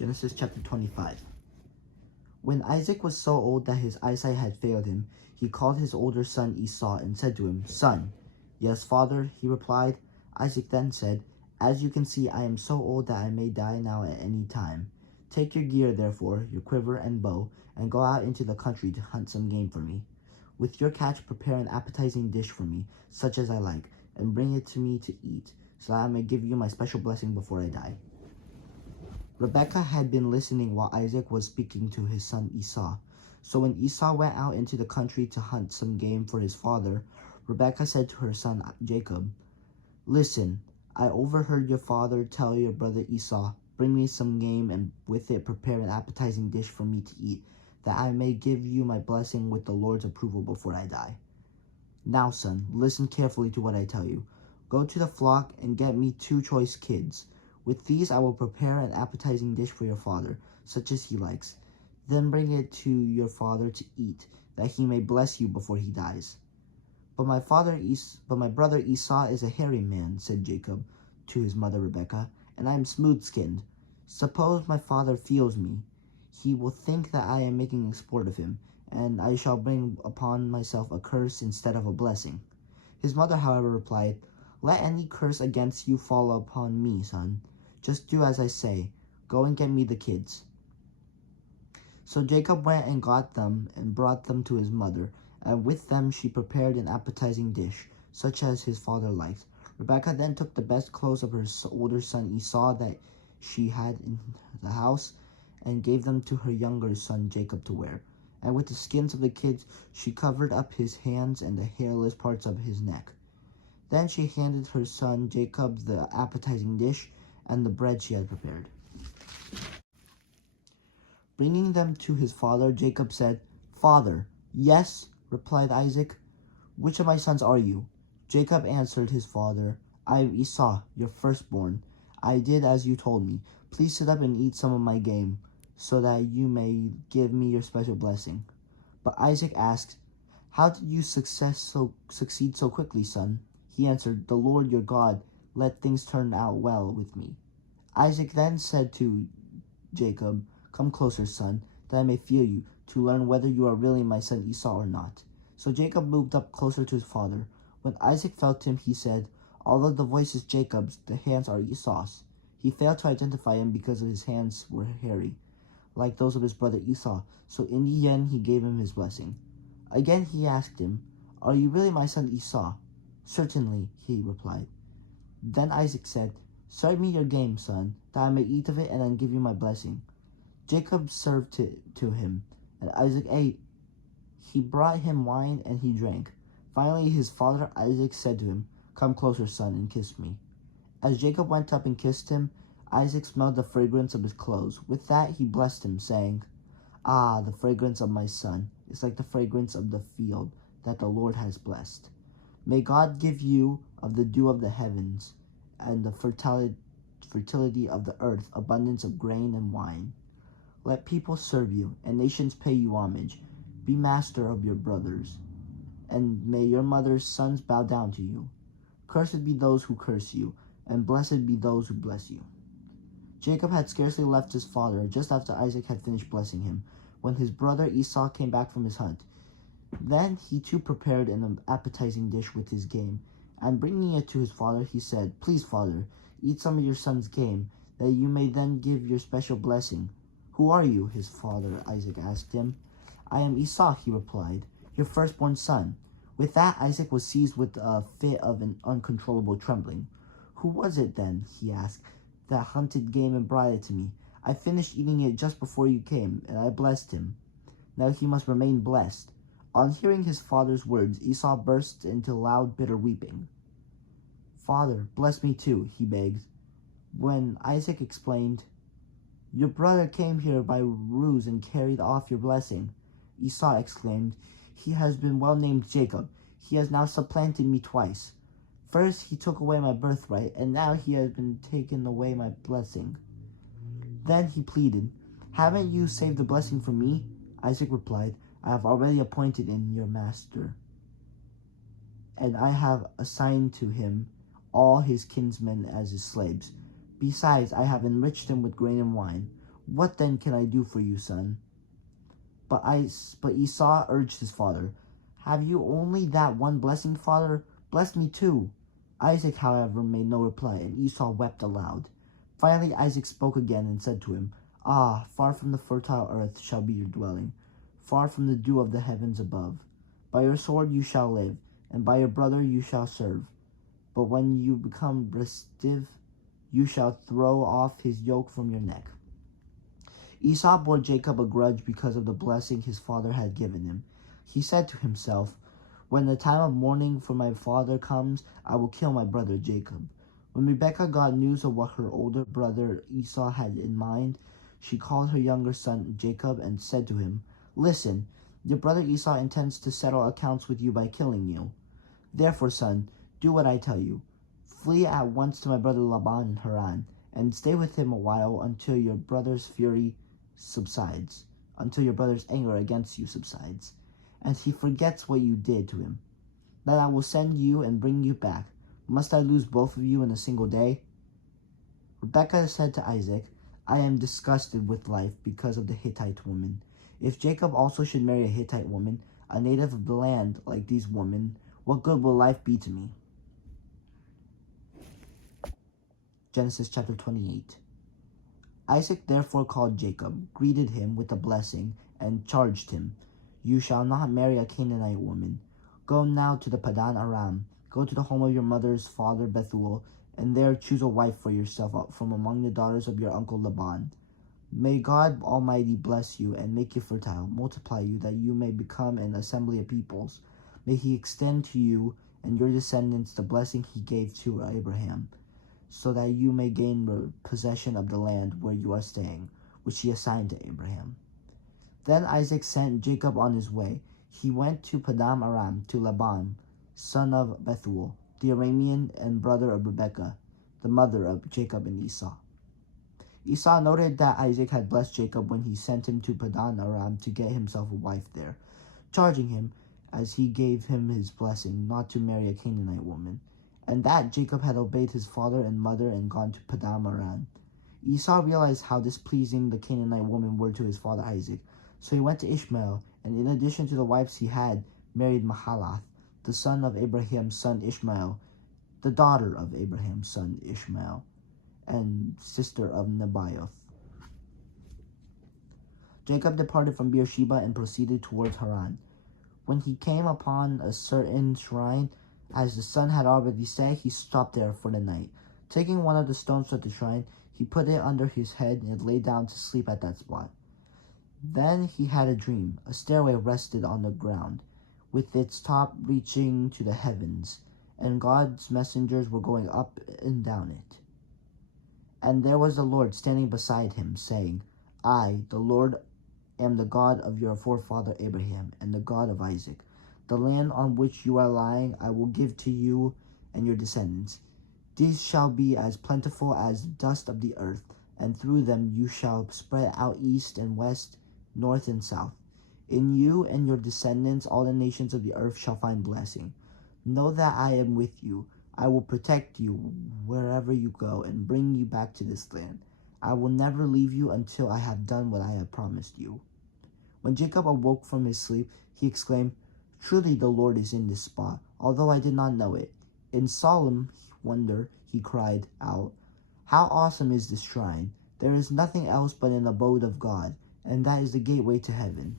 Genesis chapter 25. When Isaac was so old that his eyesight had failed him, he called his older son Esau and said to him, "Son." "Yes, father," he replied. Isaac then said, "As you can see, I am so old that I may die now at any time. Take your gear, therefore, your quiver and bow, and go out into the country to hunt some game for me. With your catch, prepare an appetizing dish for me, such as I like, and bring it to me to eat, so that I may give you my special blessing before I die." Rebekah had been listening while Isaac was speaking to his son Esau. So when Esau went out into the country to hunt some game for his father, Rebekah said to her son Jacob, "Listen, I overheard your father tell your brother Esau, 'Bring me some game and with it prepare an appetizing dish for me to eat, that I may give you my blessing with the Lord's approval before I die.' Now, son, listen carefully to what I tell you. Go to the flock and get me 2 choice kids. With these I will prepare an appetizing dish for your father, such as he likes. Then bring it to your father to eat, that he may bless you before he dies." But my brother Esau is a hairy man," said Jacob to his mother Rebekah, "and I am smooth-skinned. Suppose my father feels me. He will think that I am making sport of him, and I shall bring upon myself a curse instead of a blessing." His mother, however, replied, "Let any curse against you fall upon me, son. Just do as I say. Go and get me the kids." So Jacob went and got them and brought them to his mother, and with them she prepared an appetizing dish, such as his father liked. Rebekah then took the best clothes of her older son Esau that she had in the house, and gave them to her younger son Jacob to wear. And with the skins of the kids she covered up his hands and the hairless parts of his neck. Then she handed her son Jacob the appetizing dish and the bread she had prepared. Bringing them to his father, Jacob said, "Father." "Yes," replied Isaac. "Which of my sons are you?" Jacob answered his father, "I am Esau, your firstborn. I did as you told me. Please sit up and eat some of my game, so that you may give me your special blessing." But Isaac asked, "How did you succeed so quickly, son?" He answered, "The Lord your God let things turn out well with me." Isaac then said to Jacob, "Come closer, son, that I may feel you, to learn whether you are really my son Esau or not." So Jacob moved up closer to his father. When Isaac felt him, he said, "Although the voice is Jacob's, the hands are Esau's." He failed to identify him because his hands were hairy, like those of his brother Esau, so in the end he gave him his blessing. Again he asked him, "Are you really my son Esau?" "Certainly," he replied. Then Isaac said, "Serve me your game, son, that I may eat of it and then give you my blessing." Jacob served to him, and Isaac ate. He brought him wine, and he drank. Finally his father Isaac said to him, "Come closer, son, and kiss me." As Jacob went up and kissed him, Isaac smelled the fragrance of his clothes. With that he blessed him, saying, "Ah, the fragrance of my son is like the fragrance of the field that the Lord has blessed. May God give you of the dew of the heavens, and the fertility of the earth, abundance of grain and wine. Let people serve you, and nations pay you homage. Be master of your brothers, and may your mother's sons bow down to you. Cursed be those who curse you, and blessed be those who bless you." Jacob had scarcely left his father, just after Isaac had finished blessing him, when his brother Esau came back from his hunt. Then he too prepared an appetizing dish with his game, and bringing it to his father, he said, "Please, father, eat some of your son's game, that you may then give your special blessing." "Who are you?" his father Isaac asked him. "I am Esau," he replied, "your firstborn son." With that Isaac was seized with a fit of an uncontrollable trembling. "Who was it then," he asked, "that hunted game and brought it to me? I finished eating it just before you came, and I blessed him. Now he must remain blessed." On hearing his father's words, Esau burst into loud, bitter weeping. "Father, bless me too," he begged. When Isaac explained, "Your brother came here by ruse and carried off your blessing," Esau exclaimed, "He has been well named Jacob. He has now supplanted me twice. First he took away my birthright, and now he has been taken away my blessing." Then he pleaded, "Haven't you saved the blessing for me?" Isaac replied, "I have already appointed in your master, and I have assigned to him all his kinsmen as his slaves. Besides, I have enriched him with grain and wine. What then can I do for you, son? But Esau urged his father, Have you only that one blessing, father? Bless me too. Isaac, however, made no reply, and Esau wept aloud. Finally Isaac spoke again and said to him, Ah, far from the fertile earth shall be your dwelling, far from the dew of the heavens above. By your sword you shall live, and by your brother you shall serve. But when you become restive, you shall throw off his yoke from your neck. Esau bore Jacob a grudge because of the blessing his father had given him. He said to himself, When the time of mourning for my father comes, I will kill my brother Jacob. When Rebekah got news of what her older brother Esau had in mind, she called her younger son Jacob and said to him, Listen, your brother Esau intends to settle accounts with you by killing you. Therefore, son, do what I tell you. Flee at once to my brother Laban in Haran, and stay with him a while until your brother's fury subsides, until your brother's anger against you subsides, and he forgets what you did to him. Then I will send you and bring you back. Must I lose both of you in a single day? Rebekah said to Isaac, I am disgusted with life because of the Hittite woman. If Jacob also should marry a Hittite woman, a native of the land like these women, what good will life be to me? Genesis chapter 28. Isaac therefore called Jacob, greeted him with a blessing, and charged him, You shall not marry a Canaanite woman. Go now to the Padan Aram. Go to the home of your mother's father Bethuel, and there choose a wife for yourself from among the daughters of your uncle Laban. May God Almighty bless you and make you fertile, multiply you, that you may become an assembly of peoples. May he extend to you and your descendants the blessing he gave to Abraham, so that you may gain possession of the land where you are staying, which he assigned to Abraham. Then Isaac sent Jacob on his way. He went to Padam Aram to Laban, son of Bethuel, the Aramean and brother of Rebekah, the mother of Jacob and Esau. Esau noted that Isaac had blessed Jacob when he sent him to Padan Aram to get himself a wife there, charging him, as he gave him his blessing, not to marry a Canaanite woman, and that Jacob had obeyed his father and mother and gone to Padan Aram. Esau realized how displeasing the Canaanite women were to his father Isaac, so he went to Ishmael, and in addition to the wives he had, married Mahalath, the son of Abraham's son Ishmael, the daughter of Abraham's son Ishmael, and sister of Nebaioth. Jacob departed from Beersheba and proceeded towards Haran. When he came upon a certain shrine, as the sun had already set, he stopped there for the night. Taking one of the stones of the shrine, he put it under his head and lay down to sleep at that spot. Then he had a dream. A stairway rested on the ground, with its top reaching to the heavens, and God's messengers were going up and down it. And there was the Lord standing beside him, saying, I, the Lord, am the God of your forefather Abraham, and the God of Isaac. The land on which you are lying I will give to you and your descendants. These shall be as plentiful as the dust of the earth, and through them you shall spread out east and west, north and south. In you and your descendants all the nations of the earth shall find blessing. Know that I am with you. I will protect you wherever you go and bring you back to this land. I will never leave you until I have done what I have promised you. When Jacob awoke from his sleep, he exclaimed, Truly the Lord is in this spot, although I did not know it. In solemn wonder he cried out, How awesome is this shrine! There is nothing else but an abode of God, and that is the gateway to heaven.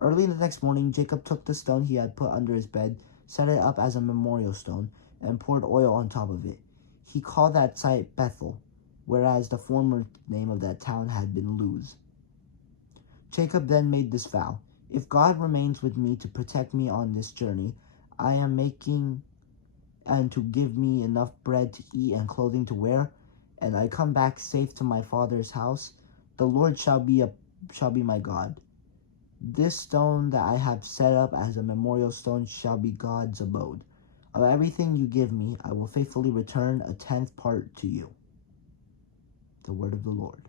Early the next morning, Jacob took the stone he had put under his bed, set it up as a memorial stone, and poured oil on top of it. He called that site Bethel, whereas the former name of that town had been Luz. Jacob then made this vow, If God remains with me to protect me on this journey I am making, and to give me enough bread to eat and clothing to wear, and I come back safe to my father's house, the Lord shall be my God. This stone that I have set up as a memorial stone shall be God's abode. Of everything you give me, I will faithfully return a 10th part to you. The word of the Lord.